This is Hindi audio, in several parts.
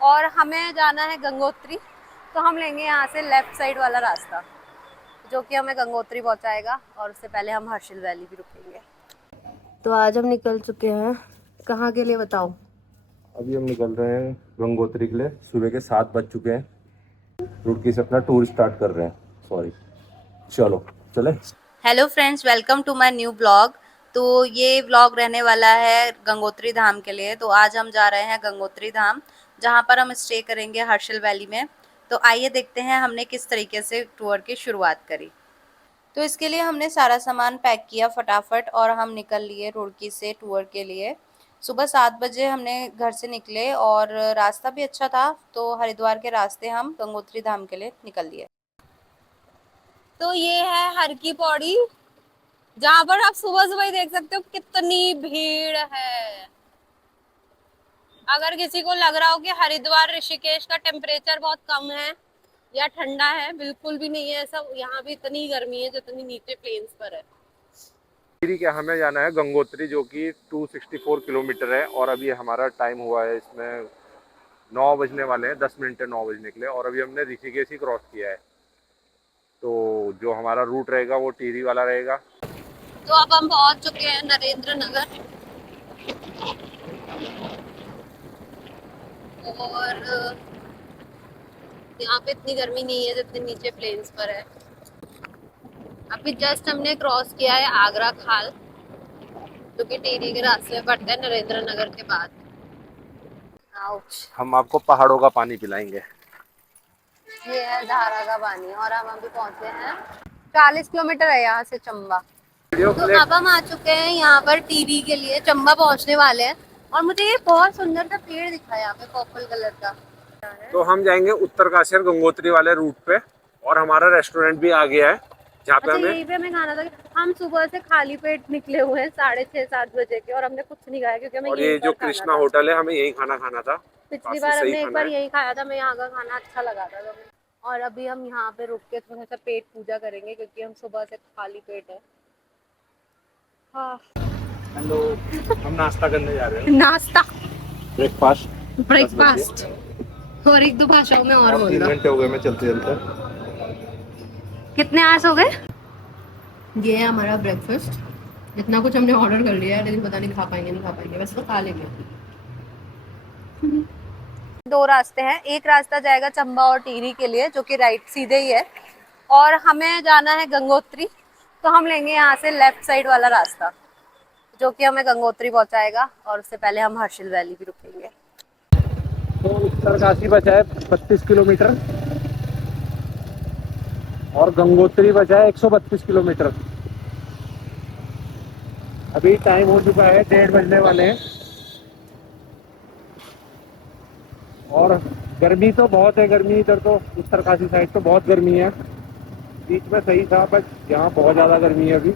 और हमें जाना है गंगोत्री। तो हम लेंगे यहाँ से लेफ्ट साइड वाला रास्ता जो कि हमें गंगोत्री पहुँचाएगा, और उससे पहले हम हर्षिल वैली भी रुकेंगे। तो आज हम निकल चुके हैं, कहाँ के लिए बताओ? अभी हम निकल रहे हैं गंगोत्री के लिए। सुबह के 7 बज चुके हैं। रुड़की से अपना टूर स्टार्ट कर रहे हैं। सॉरी, चलो चले। Hello friends, welcome to my new blog. तो ये ब्लॉग रहने वाला है गंगोत्री धाम के लिए। तो आज हम जा रहे हैं गंगोत्री धाम, जहाँ पर हम स्टे करेंगे हर्षिल वैली में। तो आइए देखते हैं हमने किस तरीके से टूर की शुरुआत करी। तो इसके लिए हमने सारा सामान पैक किया फटाफट और हम निकल लिए रुड़की से टूर के लिए। सुबह 7 बजे हमने घर से निकले और रास्ता भी अच्छा था, तो हरिद्वार के रास्ते हम गंगोत्री धाम के लिए निकल लिए। तो ये है हर की पौड़ी, जहाँ पर आप सुबह सुबह ही देख सकते हो कितनी भीड़ है। अगर किसी को लग रहा हो कि हरिद्वार ऋषिकेश का टेम्परेचर बहुत कम है या ठंडा है, बिल्कुल भी नहीं है ऐसा। यहाँ भी इतनी गर्मी है जितनी नीचे प्लेन्स पर है। ठीक है, हमें जाना है गंगोत्री जो कि 264 किलोमीटर है। और अभी हमारा टाइम हुआ है इसमें 9 बजने वाले हैं, 10 मिनट है 9 बजने के लिए। और अभी हमने ऋषिकेश ही क्रॉस किया है। तो जो हमारा रूट रहेगा वो टिहरी वाला रहेगा। तो अब हम पहुंच चुके हैं नरेंद्र नगर, और यहाँ पे इतनी गर्मी नहीं है जितनी नीचे प्लेन्स पर है। अभी जस्ट हमने क्रॉस किया है आगरा खाल, जो कि टिहरी के रास्ते में पड़ता है नरेंद्र नगर के बाद। आउच। हम आपको पहाड़ों का पानी पिलाएंगे। ये है धारा का पानी, और हम अभी पहुंचे हैं 40 किलोमीटर है यहाँ से चंबा। वीडियो तो प्ले। अब हम आ चुके हैं यहाँ पर टिहरी के लिए, चंबा पहुंचने वाले हैं। और मुझे ये बहुत सुंदर सा पेड़ दिखा है यहाँ पे, पर्पल कलर का। तो हम जाएंगे उत्तरकाशी और गंगोत्री वाले रूट पे। और हमारा रेस्टोरेंट भी आ गया है जहाँ पे अच्छा, हमें। यही पे हमें खाना था। हम सुबह से खाली पेट निकले हुए हैं 6:30-7 बजे के, और हमने कुछ नहीं खाया क्योंकि हमें और यहीं ये जो पर खाना कृष्णा था। होटल है, हमें यही खाना खाना था। पिछली काफी बार सही हमने एक खाना बार है। यही खाया था, हमें यहाँ का खाना अच्छा लगा था तो और अभी हम यहाँ पे रुक के थोड़ा सा पेट पूजा करेंगे क्योंकि हम सुबह से खाली पेट है। हाँ। हेलो। हम नाश्ता करने जा रहे हैं। नाश्ता, ब्रेकफास्ट। 10 बजे। ब्रेकफास्ट। और एक दो भाषाओं में और और बोल 3 दो। घंटे हो गए मैं चलते चलते। कितने आवर्स हो गए? ये है हमारा ब्रेकफास्ट। इतना कुछ हमने ऑर्डर कर लिया है, लेकिन पता नहीं खा पाएंगे नहीं खा पाएंगे, वैसे तो खा लेंगे। दो रास्ते हैं, एक रास्ता जाएगा चंबा और टिहरी के लिए जो कि राइट सीधे ही है, और हमें जाना है गंगोत्री। तो हम लेंगे यहाँ से लेफ्ट साइड वाला रास्ता जो कि हमें गंगोत्री पहुँचाएगा, और उससे पहले हम हर्षिल वैली भी रुकेंगे। तो उत्तरकाशी बचा है 32 किलोमीटर। और गंगोत्री बचा है 132 किलोमीटर। अभी टाइम हो चुका है 1:30 बजने वाले हैं। और गर्मी तो बहुत है। गर्मी इधर तो उत्तरकाशी साइड तो बहुत गर्मी है। बीच में सही था, बट यहाँ बहुत ज़्यादा गर्मी है अभी।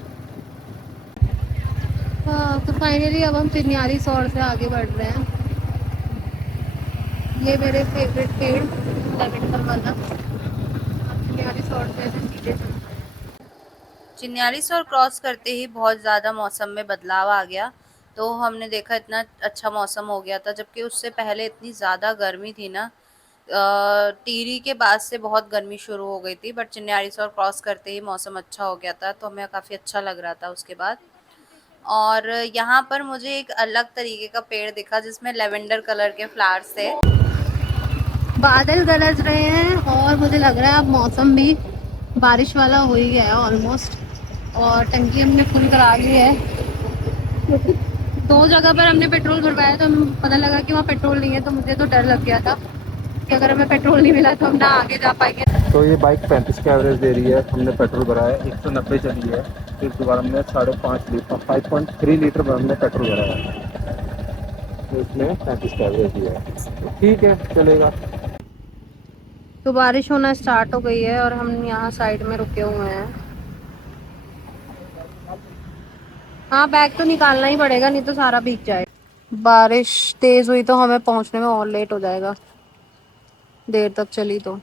हाँ, तो फाइनली अब हम चिन्याली सौर से आगे बढ़ रहे हैं। ये मेरे फेवरेट पेड़, लेवेंडर वाला। चिन्याली सौर से ऐसे सीधे चलते हैं। चिन्यालीसौर क्रॉस करते ही बहुत ज़्यादा मौसम में बदलाव आ गया। तो हमने देखा इतना अच्छा मौसम हो गया था, जबकि उससे पहले इतनी ज़्यादा गर्मी थी ना। टिहरी के बाद से बहुत गर्मी शुरू हो गई थी, बट चिन्यालीसौर क्रॉस करते ही मौसम अच्छा हो गया था, तो हमें काफ़ी अच्छा लग रहा था उसके बाद। और यहाँ पर मुझे एक अलग तरीके का पेड़ दिखा जिसमें लेवेंडर कलर के फ्लावर्स थे। बादल गरज रहे हैं और मुझे लग रहा है अब मौसम भी बारिश वाला हो ही गया है ऑलमोस्ट। और टंकी हमने फुल करा ली है क्योंकि दो जगह पर हमने पेट्रोल भरवाया, तो हमें पता लगा कि वहाँ पेट्रोल नहीं है, तो मुझे तो डर लग गया था कि अगर हमें पेट्रोल नहीं मिला तो हम ना आगे जा पाएंगे। तो ये बाइक 35 का एवरेज दे रही है। हमने पेट्रोल भराया है, 190 चली है। फिर दोबारा हमने 5.5 लीटर 5.3 लीटर हमने पेट्रोल भराया है। तो इसमें 35 का एवरेज दिया है, तो ठीक है, चलेगा। तो बारिश होना स्टार्ट हो गई है और हम यहाँ साइड में रुके हुए हैं। हाँ, बैग तो निकालना ही पड़ेगा, नहीं तो सारा भीग जाएगा। बारिश तेज हुई तो हमें पहुंचने में और लेट हो जाएगा, देर तक चली तो।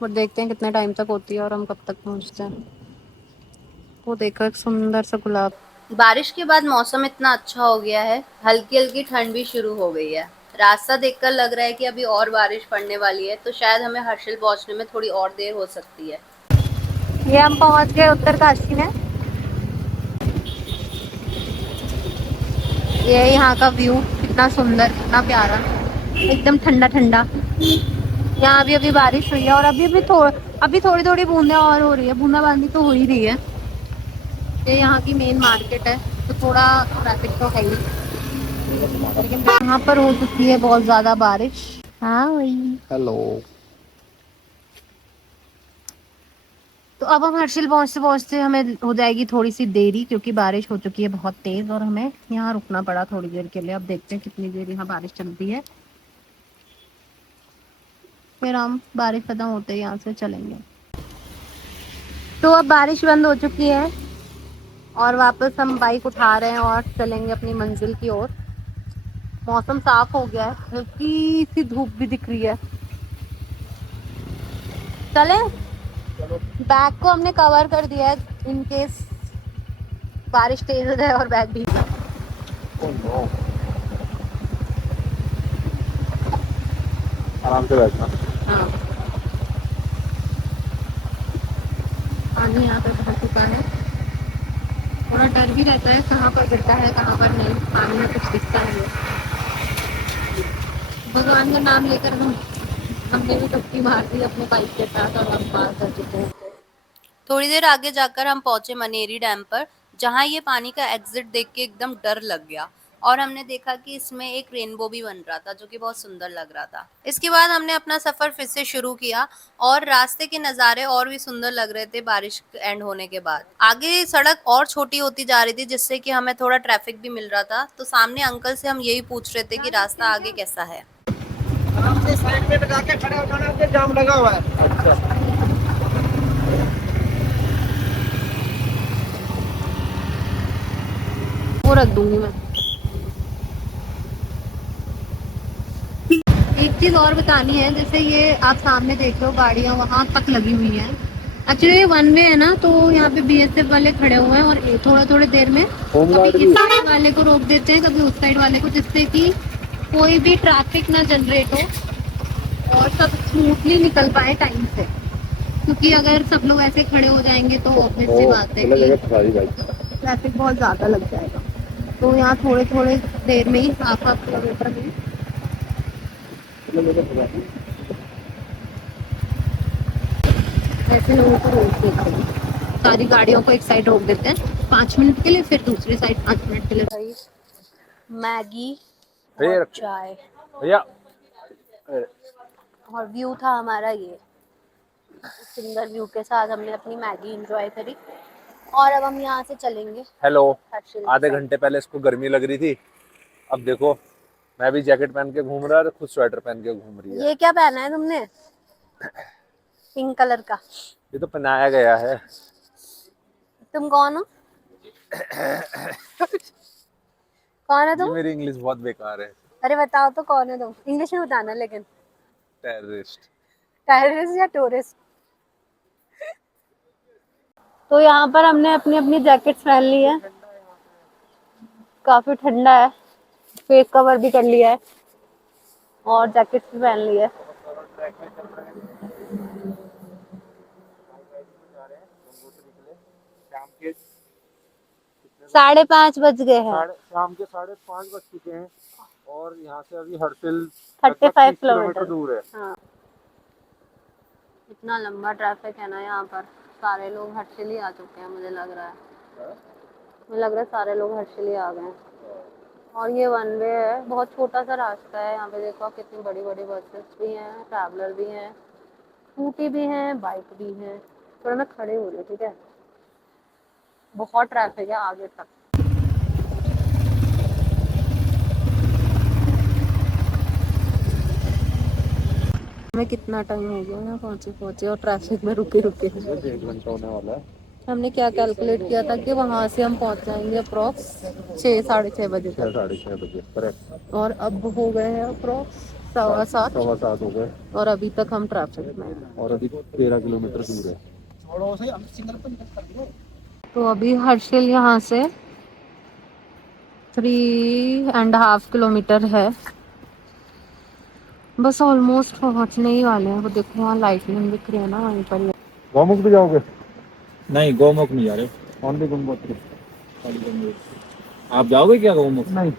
बट देखते हैं कितने टाइम तक होती है और हम कब तक पहुंचते हैं। वो देखो एक सुंदर सा गुलाब। बारिश के बाद मौसम इतना अच्छा हो गया है, हल्की हल्की ठंड भी शुरू हो गई है। रास्ता देखकर लग रहा है कि अभी और बारिश पड़ने वाली है, तो शायद हमें हर्षिल पहुंचने में थोड़ी और देर हो सकती है। ये हम पहुंच गए उत्तरकाशी में। ये यहाँ का व्यू कितना सुंदर, कितना प्यारा, एकदम ठंडा ठंडा। यहाँ अभी बारिश हुई है और अभी थोड़ी थोड़ी बूंदें और हो रही है, बूंदाबांदी तो हो ही रही है। ये यहाँ की मेन मार्केट है, तो थोड़ा ट्रैफिक तो है ही, लेकिन यहाँ पर हो चुकी है बहुत ज्यादा बारिश। हाँ वही। हेलो। तो अब हम हर्षिल पहुंचते पहुंचते हमें हो जाएगी थोड़ी सी देरी, क्योंकि बारिश हो चुकी है बहुत तेज और हमें यहाँ रुकना पड़ा थोड़ी देर के लिए। अब देखते हैं कितनी देर यहाँ बारिश चलती है, फिर हम बारिश खत्म होते ही यहाँ से चलेंगे। तो अब बारिश बंद हो चुकी है और वापस हम बाइक उठा रहे हैं और चलेंगे अपनी मंजिल की ओर। मौसम साफ हो गया है, हल्की सी धूप भी दिख रही है। चले, बैग को हमने कवर कर दिया है इन केस बारिश तेज हो जाए और बैग भी। आराम से बैठना। हाँ, पानी यहाँ पे बहुत चुका है, थोड़ा डर भी रहता है कहाँ पर गिरता है कहाँ पर नहीं, पानी में कुछ दिखता नहीं है। भगवान का नाम लेकर हमने भी डुबकी मार दी अपने बाइक के साथ और हम पार कर चुके हैं। थोड़ी देर आगे जाकर हम पहुंचे मनेरी डैम पर, जहां ये पानी का एग्जिट देख के एकदम डर लग गया और हमने देखा कि इसमें एक रेनबो भी बन रहा था, जो कि बहुत सुंदर लग रहा था। इसके बाद हमने अपना सफर फिर से शुरू किया और रास्ते के नज़ारे और भी सुंदर लग रहे थे बारिश एंड होने के बाद। आगे सड़क और छोटी होती जा रही थी, जिससे कि हमें थोड़ा ट्रैफिक भी मिल रहा था। तो सामने अंकल से हम यही पूछ रहे थे कि रास्ता आगे कैसा है। आराम से साइड में जाके खड़े हो जाना, उधर जाम लगा हुआ है। वो रख दूंगी मैं। एक चीज और बतानी है, जैसे ये आप सामने देख रहे हो गाड़ियां वहां तक लगी हुई हैं। एक्चुअली ये वन वे है ना, तो यहाँ पे बीएसएफ वाले खड़े हुए हैं और थोड़ा थोड़ी देर में कभी इस साइड वाले को रोक देते हैं, कभी उस साइड वाले को, जिससे कि कोई भी ट्रैफिक ना जनरेट हो और सब स्मूथली निकल पाए टाइम से। क्योंकि अगर सब लोग ऐसे खड़े हो जाएंगे तो ऑब्वियस सी बात है कि ट्रैफिक बहुत ज्यादा लग जाएगा। तो यहाँ थोड़े थोड़े देर में ही हाफ किलोमीटर में ऐसे लोगों को रोक देते हैं, सारी गाड़ियों को एक साइड रोक देते हैं 5 मिनट के लिए, फिर दूसरी साइड 5 मिनट के लिए। मैगी भैया और रखो। चाय भैया और व्यू था हमारा ये। सुंदर व्यू के साथ हमने अपनी मैगी एंजॉय करी और अब हम यहाँ से चलेंगे हेलो। हर्षिल की आधे साइड। घंटे पहले इसको गर्मी लग रही थी, अब देखो मैं भी जैकेट पहन के घूम रहा है, खुद स्वेटर पहन के घूम रही है। ये क्या पहना है तुमने? पिंक कलर का। ये तो पहनाया गया है। तुम कौन हो? कौन है जी तुम? मेरी इंग्लिश बहुत बेकार है। अरे बताओ तो कौन है तुम, इंग्लिश में बताना लेकिन। टेररिस्ट। टेररिस्ट या टूरिस्ट? तो यहाँ पर हमने अपनी अपनी जैकेट्स पहन ली है, काफी ठंडा है, फेस कवर भी कर लिया है और जैकेट्स भी पहन ली है। 5:30 बज गए हैं। शाम के 5:30 बज चुके हैं और यहाँ से अभी हर्षिल 35 किलोमीटर दूर है। हाँ, इतना लंबा ट्रैफिक है ना यहाँ पर। सारे लोग हर्षिल ही आ चुके हैं, मुझे लग रहा है। मुझे लग रहा है सारे लोग हर्षिल ही आ गए हैं। और ये वन वे है, बहुत छोटा सा रास्ता है। यहाँ पे देखो आप, कितनी बड़ी बड़ी बसेस भी हैं, ट्रैवलर भी हैं, स्कूटी भी हैं, बाइक भी हैं। थोड़ा मैं खड़े हो रही हूँ, ठीक है। बहुत ट्रैफिक है आगे तक। हमें कितना टाइम हो गया यहाँ पहुँचे और ट्रैफिक में रुके 1 घंटा होने वाला है। हमने क्या कैलकुलेट किया था कि वहाँ से हम पहुँच जाएंगे अप्रॉक्स 6-6:30 बजे तक, 6-6:30 बजे करेक्ट। और अब हो गए हैं अप्रॉक्स 7:15 7:15 हो गए और अभी तक हम ट्रैफिक में हैं। और अभी 13 किलोमीटर दूर है। तो अभी हर्षिल यहाँ से 3.5 किलोमीटर है बस ऑलमोस्ट पहुंचने ही वाले हैं। वो देखो वहाँ लाइटनिंग दिख रही है ना वहीं पर ही। गौमुख भी जाओगे? नहीं, गौमुख नहीं जा रहे। ओनली गंगोत्री? खाली गंगोत्री। आप जाओगे क्या गौमुख? नहीं।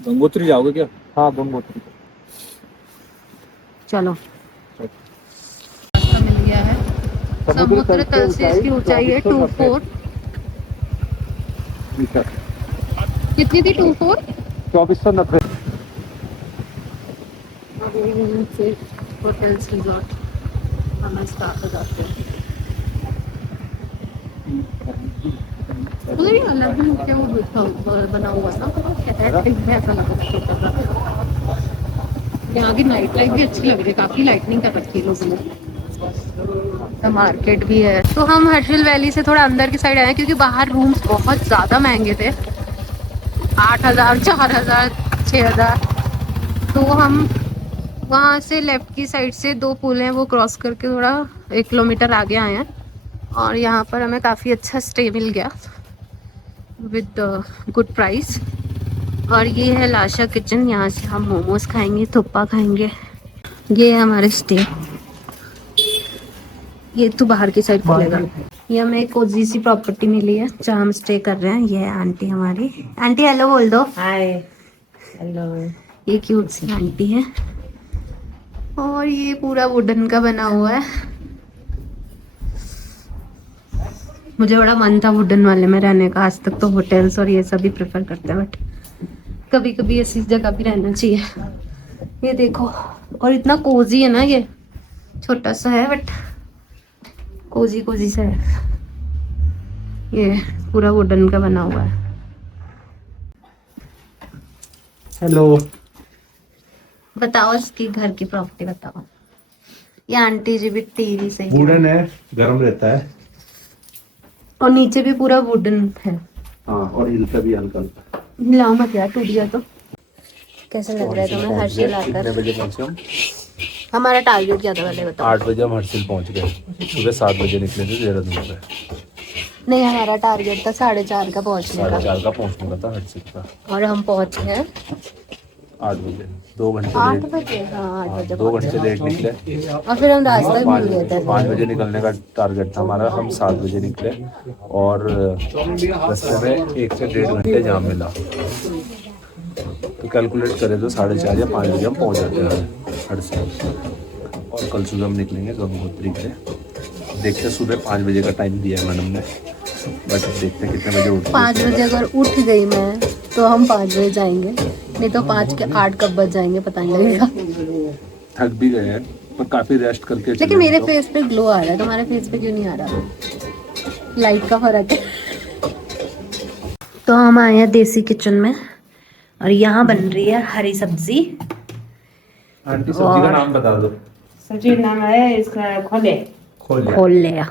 गंगोत्री जाओगे क्या? हाँ गंगोत्री। चलो रास्ता मिल गया है। समुद्र तल से इसकी ऊंचाई है 24। मीटर। कितनी थी 24? 2490। अभी यहीं से होटल्स रिजॉर्ट हमें स्टार्ट हो जाते हैं। उधर ही अलग ही क्या वो बना हुआ था, कैफे में ऐसा लग रहा है छोटा सा। यहाँ की नाइट लाइफ भी अच्छी लग रही है, काफी लाइटनिंग कर रखी है लोगों ने। मार्केट भी है। तो हम हर्षिल वैली से थोड़ा अंदर की साइड आए क्योंकि बाहर रूम्स बहुत ज्यादा महंगे थे, 8,000, 4,000, 6,000। तो हम वहाँ से लेफ्ट की साइड से 2 पुल हैं वो क्रॉस करके थोड़ा 1 किलोमीटर आगे आए हैं और यहाँ पर हमें काफ़ी अच्छा स्टे मिल गया विद गुड प्राइस। और ये है लाशा किचन, यहाँ से हम मोमोज खाएंगे, थुप्पा खाएंगे। ये है हमारे स्टे। ये तो बाहर की साइड खुलेगा। ये हमें एक कोजी सी प्रॉपर्टी मिली है जहाँ हम स्टे कर रहे हैं। ये है आंटी हमारी। आंटी हेलो बोल दो। Hi hello. ये क्यूट सी आंटी है। और ये पूरा वुडन का बना हुआ है। मुझे बड़ा मन था वुडन वाले में रहने का। आज तक तो होटल्स और ये सब भी प्रेफर करते हैं, बट कभी कभी ऐसी जगह भी रहना चाहिए। ये देखो, और इतना कोजी है ना, ये छोटा सा है बट कोजी कोजी सा है। ये पूरा वुडन का बना हुआ है। हेलो। बताओ इसकी घर की प्रॉपर्टी बताओ। ये आंटी जी भी टीवी से वुडन है, गर्म रहता है। और नीचे भी पूरा वुडन है। हाँ, और हिलता भी हल्का हल्का। हिलाओ मत यार, टूट गया तो। कैसा लग रहा है तुम्हें हर्षिल कितने आकर? बजे पहुंचे हम? हमारा टारगेट क्या था पहले बताओ। 8 बजे हम हर्षिल पहुंच गए। सुबह 7 बजे निकले थे देहरादून से। नहीं, हमारा टारगेट था 4:30 का पहुंचने का। 4:30 का पहुंचने का था हर्षिल का। और हम पहुंचे हैं 8 बजे। 2 घंटे 8 लेट। बजे। हाँ 8 बजे 2 पहुंचे। घंटे लेट निकले। और फिर हम रास्ता ही भूल गए थे। 5 बजे निकलने का टारगेट था हमारा। हम 7 बजे निकले और रास्ते में 1 से 1.5 घंटे जाम मिला। तो कैलकुलेट करें तो 4:30 या 5 बजे हम पहुंच जाते हैं हर्षिल। और कल सुबह हम निकलेंगे गंगोत्री के लिए। देखते हैं, सुबह 5 बजे का टाइम दिया है मैडम ने, बट देखते हैं कितने बजे उठते 5 बजे अगर उठ गई मैं तो हम 5 बजे जाएंगे, नहीं तो 5 के 8 कब बज जाएंगे पता नहीं लगेगा। थक भी गए हैं पर काफी रेस्ट करके लेकिन मेरे फेस पे ग्लो आ रहा है, तुम्हारे फेस पे क्यों नहीं आ रहा? लाइट का फर्क है। तो हम आए हैं देसी किचन में और यहाँ बन रही है हरी सब्जी। आंटी सब्जी का नाम बता दो। सब्जी का नाम है इसका खोले। खोल लिया।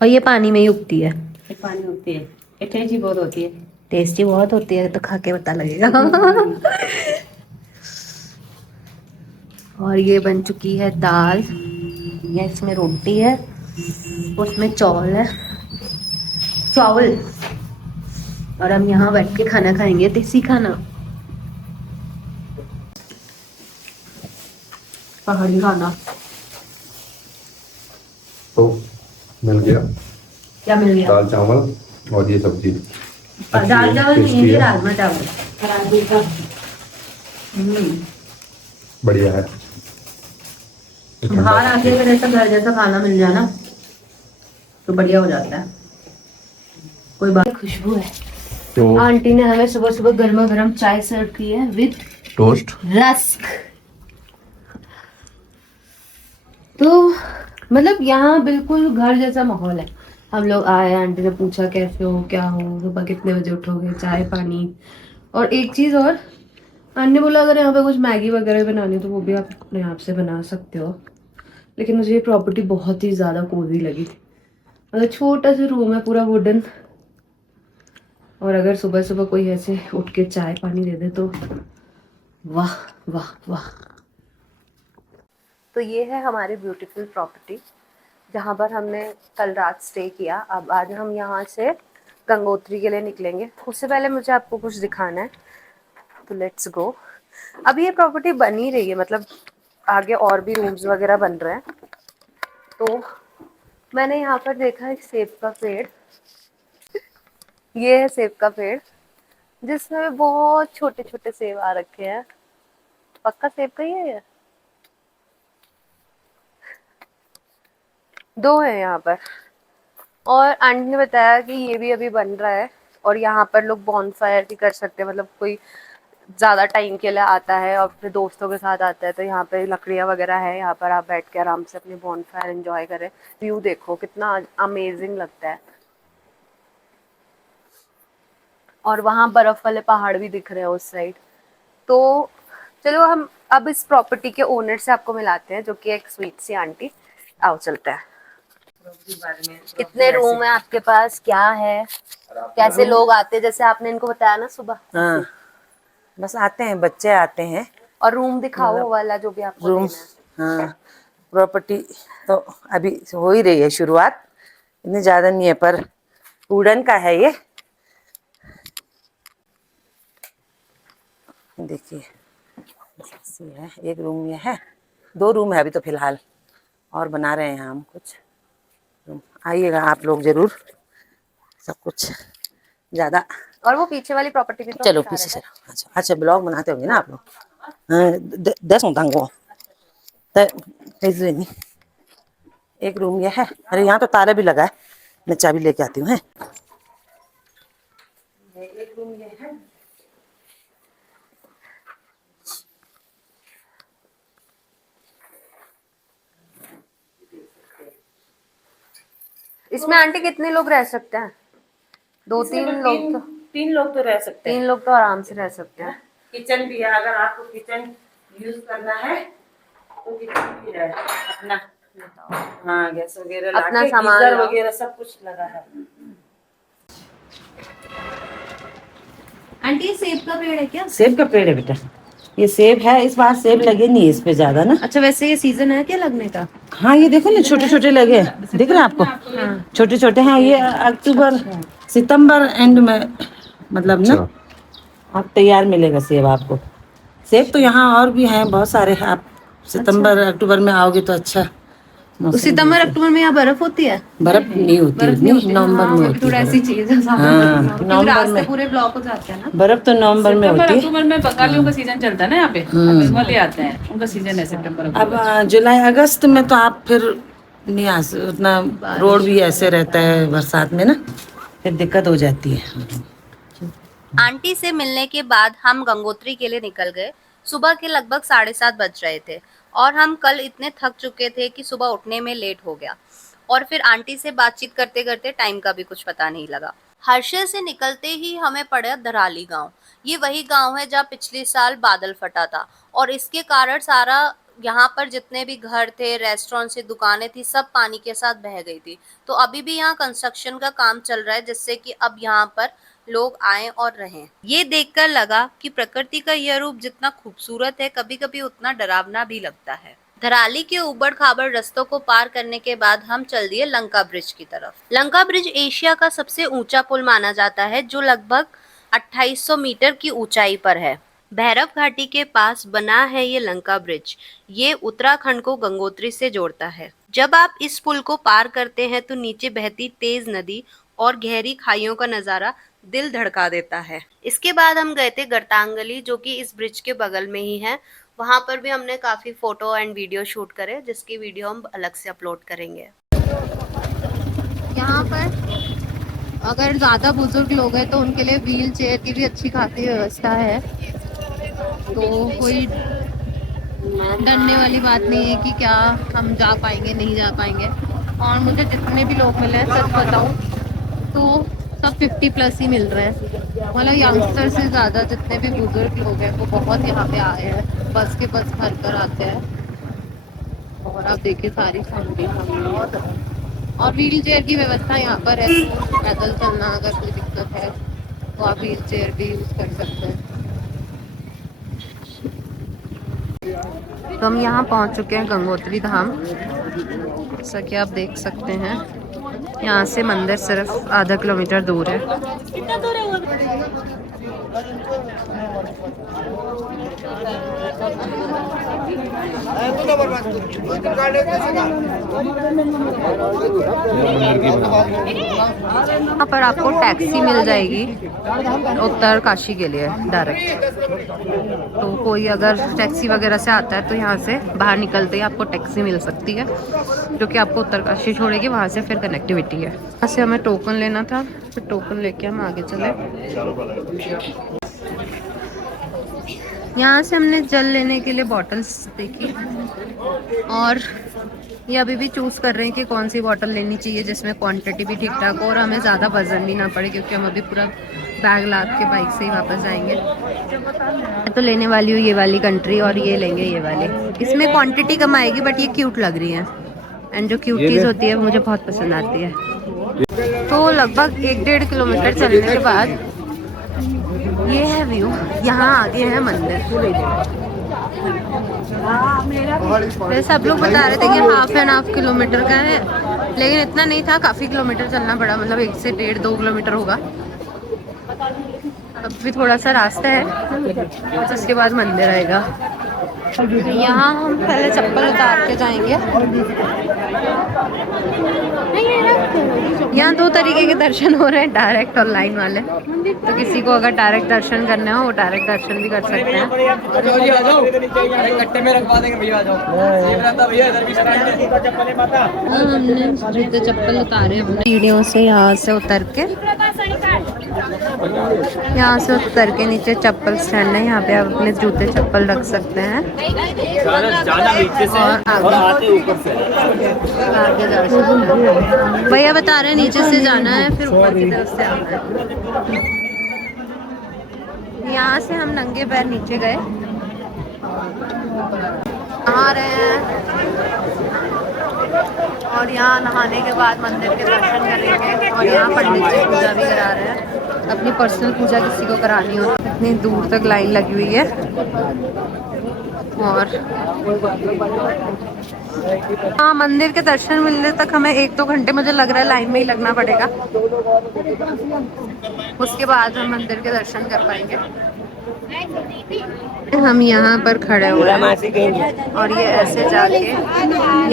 और ये पानी में ही उगती है। ये पानी होती है, ये टेस्टी बहुत होती है। टेस्टी बहुत होती है, तो खा के पता लगेगा। और ये बन चुकी है दाल। ये इसमें रोटी है, उसमें चावल है, चावल। और हम यहाँ बैठ के खाना खाएंगे, देसी खाना, पहाड़ी खाना। तो मिल गया क्या मिल गया? दाल चावल और ये सब्जी। दाल चावल नहीं है, है। राजमा चावल। बढ़िया है। बाहर आके अगर ऐसा घर जैसा खाना मिल जाए ना तो बढ़िया हो जाता है। कोई बात। खुशबू है। तो आंटी ने हमें सुबह सुबह गर्मा गर्म चाय सर्व की है विद टोस्ट रस्क। तो मतलब यहाँ बिल्कुल घर जैसा माहौल है। हम लोग आए, आंटी ने पूछा कैसे हो, क्या हो, सुबह कितने बजे उठोगे, चाय पानी। और एक चीज और, आंटी ने बोला अगर यहाँ पे कुछ मैगी वगैरह बनानी हो तो वो भी आप अपने आप से बना सकते हो। लेकिन मुझे ये प्रॉपर्टी बहुत ही ज्यादा कोजी लगी। मतलब छोटा सा रूम है, पूरा वुडन। और अगर सुबह सुबह कोई ऐसे उठ के चाय पानी दे दे तो वाह वाह वाह। तो ये है हमारी ब्यूटीफुल प्रॉपर्टी जहाँ पर हमने कल रात स्टे किया। अब आज हम यहाँ से गंगोत्री के लिए निकलेंगे। उससे पहले मुझे आपको कुछ दिखाना है, तो लेट्स गो। अभी ये प्रॉपर्टी बन ही रही है, मतलब आगे और भी रूम्स वगैरह बन रहे हैं। तो मैंने यहाँ पर देखा एक सेब का पेड़, ये है सेब का पेड़ जिसमें बहुत छोटे छोटे सेब आ रखे हैं। पक्का सेब का ही है ये। 2 है यहाँ पर। और आंटी ने बताया कि ये भी अभी बन रहा है और यहाँ पर लोग बॉनफायर भी कर सकते हैं, मतलब कोई ज़्यादा टाइम के लिए आता है और अपने दोस्तों के साथ आता है तो यहाँ पे लकड़ियाँ वगैरह है, यहाँ पर आप बैठ के आराम से अपनी बॉनफायर एंजॉय करें। व्यू देखो कितना अमेजिंग लगता है। और वहाँ बर्फ वाले पहाड़ भी दिख रहे हैं उस साइड। तो चलो हम अब इस प्रॉपर्टी के ओनर से आपको मिलाते हैं, जो कि एक स्वीट सी आंटी। आओ चलते हैं। कितने रूम है आपके पास, क्या है, कैसे लोग आते हैं, जैसे आपने इनको बताया ना सुबह? हाँ, बस आते हैं, बच्चे आते हैं। और रूम दिखाओ वो वाला जो भी आपको रूम, लेना है। हाँ, प्रॉपर्टी तो अभी हो ही रही है शुरुआत, इतनी ज्यादा नहीं है, पर वुडन का है ये। देखिए ऐसी है, एक रूम ये है, 2 रूम है अभी तो फिलहाल, और बना रहे हैं हम कुछ रूम। आइएगा आप लोग जरूर, सब कुछ ज्यादा। और वो पीछे वाली प्रॉपर्टी भी तो चलो दिखा पीछे रहे थे। चलो। अच्छा अच्छा, ब्लॉग बनाते होंगे ना आप लोग? हाँ, 10 को नहीं। एक रूम ये है। अरे यहाँ तो ताला भी लगा है, मैं चाबी लेके आती हूँ। एक रूम ये है। इसमें आंटी कितने लोग रह सकते हैं? 2-3 लोग तो 3 लोग तो रह सकते हैं। 3 लोग तो आराम से रह सकते हैं। किचन भी है, अगर आपको किचन यूज करना है तो किचन भी है अपना। हाँ, गैस वगैरह अपना लाके, सामान गीजर लाओ। वगैरह सब कुछ लगा है। आंटी ये सेब का पेड़ है क्या? सेब का पेड़ है बेटा, ये सेब है। इस बार सेब लगे नहीं इस पे ज्यादा ना। अच्छा, वैसे ये सीजन है क्या लगने का? हाँ, ये देखो ना, छोटे छोटे लगे हैं, दिख रहा है आपको? छोटे छोटे हैं ये। अक्टूबर सितंबर एंड में, मतलब ना, अब तैयार मिलेगा सेब आपको। सेब तो यहाँ और भी हैं बहुत सारे हैं। आप सितंबर अक्टूबर में आओगे तो अच्छा तो मौसम सितंबर अक्टूबर में यहाँ बर्फ होती है? बर्फ नहीं होती, नवंबर में होती थोड़ा है ऐसी बर्फ। चीज है, हाँ, नवंबर रास्ते में पूरे ब्लॉक हो जाते हैं ना। बर्फ तो नवंबर में होती है। अक्टूबर में बंगालियों का सीजन चलता है ना, यहाँ पे बंगाली आते हैं, उनका सीजन है सितंबर। अब जुलाई अगस्त में तो आप फिर नहीं आ उतना, रोड भी ऐसे रहता है बरसात में ना, फिर दिक्कत हो जाती है। आंटी से मिलने के बाद हम गंगोत्री के लिए निकल गए। सुबह के लगभग 7:30 बज रहे थे और हम कल इतने थक चुके थे कि सुबह उठने में लेट हो गया। और फिर आंटी से बातचीत करते करते टाइम का भी कुछ पता नहीं लगा। हर्षे से निकलते ही हमें पड़ा धराली गांव। ये वही गांव है जहाँ पिछले साल बादल फटा था और इसके कारण सारा यहाँ पर जितने भी घर थे, रेस्टोरेंट से दुकानें थी, सब पानी के साथ बह गई थी। तो अभी भी यहाँ कंस्ट्रक्शन का काम चल रहा है, जिससे कि अब यहाँ पर लोग आए और रहें। ये देखकर लगा कि प्रकृति का यह रूप जितना खूबसूरत है, कभी कभी उतना डरावना भी लगता है। धराली के उबड़ खाबड़ रास्तों को पार करने के बाद हम चल दिए लंका ब्रिज की तरफ। लंका ब्रिज एशिया का सबसे ऊंचा पुल माना जाता है, जो लगभग 2800 मीटर की ऊंचाई पर है। भैरव घाटी के पास बना है ये लंका ब्रिज। ये उत्तराखंड को गंगोत्री से जोड़ता है। जब आप इस पुल को पार करते हैं तो नीचे बहती तेज नदी और गहरी खाइयों का नजारा दिल धड़का देता है। इसके बाद हम गए थे गर्तांगली, जो कि इस ब्रिज के बगल में ही है। वहां पर भी हमने काफी फोटो एंड वीडियो शूट करे, जिसकी वीडियो हम अलग से अपलोड करेंगे। यहाँ पर अगर ज़्यादा बुजुर्ग लोग हैं तो उनके लिए व्हील चेयर की भी अच्छी खासी व्यवस्था है, तो कोई डरने वाली बात नहीं है कि क्या हम जा पाएंगे नहीं जा पाएंगे। और मुझे जितने भी लोग मिले हैं, सच बताऊं तो सब 50+ ही मिल रहे हैं। मतलब यंगस्टर से ज़्यादा जितने भी बुजुर्ग लोग हैं वो बहुत यहाँ पे आए हैं, बस के बस भर कर आते हैं। और आप देखिए सारी फैमिली, और व्हील चेयर की व्यवस्था यहाँ पर है। पैदल चलना अगर कोई दिक्कत है तो आप व्हील चेयर भी यूज़ कर सकते हैं। तो हम यहाँ पहुँच चुके हैं गंगोत्री धाम, जैसा कि आप देख सकते हैं। यहाँ से मंदिर सिर्फ आधा किलोमीटर दूर है। यहाँ पर आपको टैक्सी मिल जाएगी उत्तरकाशी के लिए डायरेक्ट। तो कोई अगर टैक्सी वगैरह से आता है तो यहाँ से बाहर निकलते ही आपको टैक्सी मिल सकती है जो कि आपको उत्तरकाशी छोड़ेगी, वहाँ से फिर कनेक्टिविटी है। यहाँ से हमें टोकन लेना था, फिर टोकन लेके हम आगे चले। यहाँ से हमने जल लेने के लिए बॉटल्स देखी और ये अभी भी चूज़ कर रहे हैं कि कौन सी बॉटल लेनी चाहिए जिसमें क्वांटिटी भी ठीक ठाक हो और हमें ज़्यादा वजन भी ना पड़े, क्योंकि हम अभी पूरा बैग लाद के बाइक से ही वापस जाएंगे। मैं तो लेने वाली हूँ ये वाली कंट्री और ये लेंगे ये वाली। इसमें क्वांटिटी कम आएगी बट ये क्यूट लग रही है एंड जो क्यूट चीज़ होती है वो मुझे बहुत पसंद आती है। तो लगभग 1-1.5 किलोमीटर चलने के बाद ये है व्यू। यहाँ आगे है मंदिर। वैसे सब लोग बता रहे थे कि 1.5 किलोमीटर का है, लेकिन इतना नहीं था, काफ़ी किलोमीटर चलना पड़ा, मतलब 1 से 1.5-2 किलोमीटर होगा। अब भी थोड़ा सा रास्ता है, उसके बाद मंदिर आएगा। यहाँ हम पहले चप्पल उतार के जाएंगे। यहाँ 2 तरीके के दर्शन हो रहे हैं, डायरेक्ट और लाइन वाले। तो किसी को अगर डायरेक्ट दर्शन करने हो वो डायरेक्ट दर्शन भी कर सकते हैं। हमने जूते चप्पल उतारे अपने सीढ़ियों से, यहाँ से उतर के, यहाँ से उतर के नीचे चप्पल स्टैंड है, यहाँ पे आप अपने जूते चप्पल रख सकते हैं। और आगे जा सकते हैं। भैया बता रहे हैं नीचे से जाना है फिर ऊपर की तरफ से आना है। यहाँ से हम नंगे पैर नीचे गए, नहा रहे हैं और यहाँ नहाने के बाद मंदिर के दर्शन करेंगे। और यहाँ पंडित जी पूजा भी करा रहे हैं, अपनी पर्सनल पूजा किसी को करानी हो। इतनी दूर तक लाइन लगी हुई है और हाँ, मंदिर के दर्शन मिलने तक हमें 1-2 घंटे मुझे लग रहा है लाइन में ही लगना पड़ेगा। उसके बाद हम मंदिर के दर्शन कर पाएंगे। हम यहाँ पर खड़े हुए हैं और ये ऐसे जाके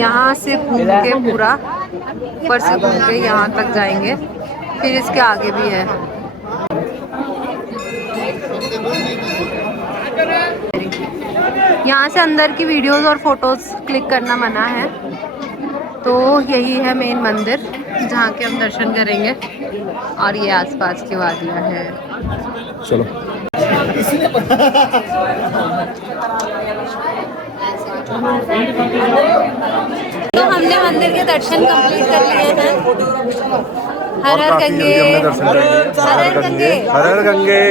यहाँ से घूम के पूरा ऊपर से घूम के यहाँ तक जाएंगे, फिर इसके आगे भी है। यहाँ से अंदर की वीडियोस और फोटोज क्लिक करना मना है। तो यही है मेन मंदिर जहाँ के हम दर्शन करेंगे और ये आसपास की वादियाँ हैं। चलो तो हमने मंदिर के दर्शन कंप्लीट कर लिए हैं। हर हर गंगे, हर हर गंगे, हर हर गंगे।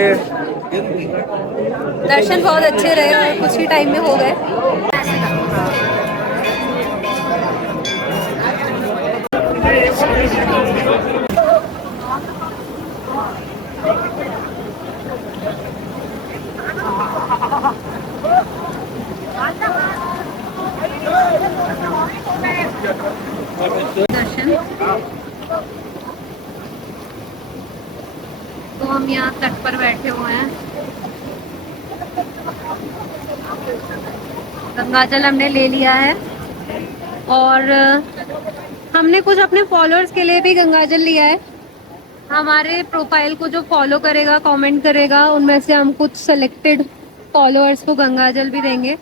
दर्शन बहुत अच्छे रहे और कुछ ही टाइम में हो गए। दर्शन तो हम यहाँ तट पर बैठे हुए हैं। गंगाजल हमने ले लिया है और हमने कुछ अपने फॉलोअर्स के लिए भी गंगाजल लिया है। हमारे प्रोफाइल को जो फॉलो करेगा, कमेंट करेगा, उनमें से हम कुछ सेलेक्टेड फॉलोअर्स को गंगाजल भी देंगे।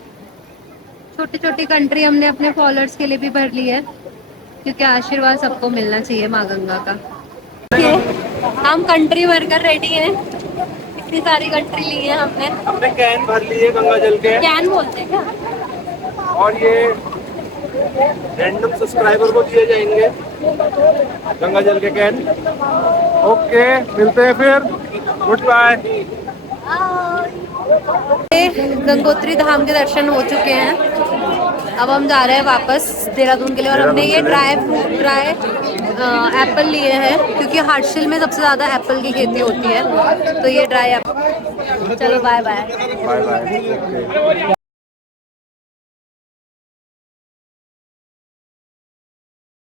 छोटी छोटी कंट्री हमने अपने फॉलोअर्स के लिए भी भर ली है, क्योंकि आशीर्वाद सबको मिलना चाहिए माँ गंगा का। हम कंट्री भरकर रेडी हैं, इतनी सारी कंट्री ली है हमने कैन भर लिए गंगाजल के, कैन बोलते हैं क्या? और ये रैंडम सब्सक्राइबर को दिए जाएंगे गंगाजल के कैन। ओके, मिलते हैं फिर, गुड बाय। गंगोत्री धाम के दर्शन हो चुके हैं, अब हम जा रहे हैं वापस देहरादून के लिए। और हमने ये ड्राई एप्पल लिए हैं, क्योंकि हर्षिल में सबसे ज़्यादा एप्पल की खेती होती है, तो ये ड्राई एप्पल। चलो बाय बाय। Bye bye.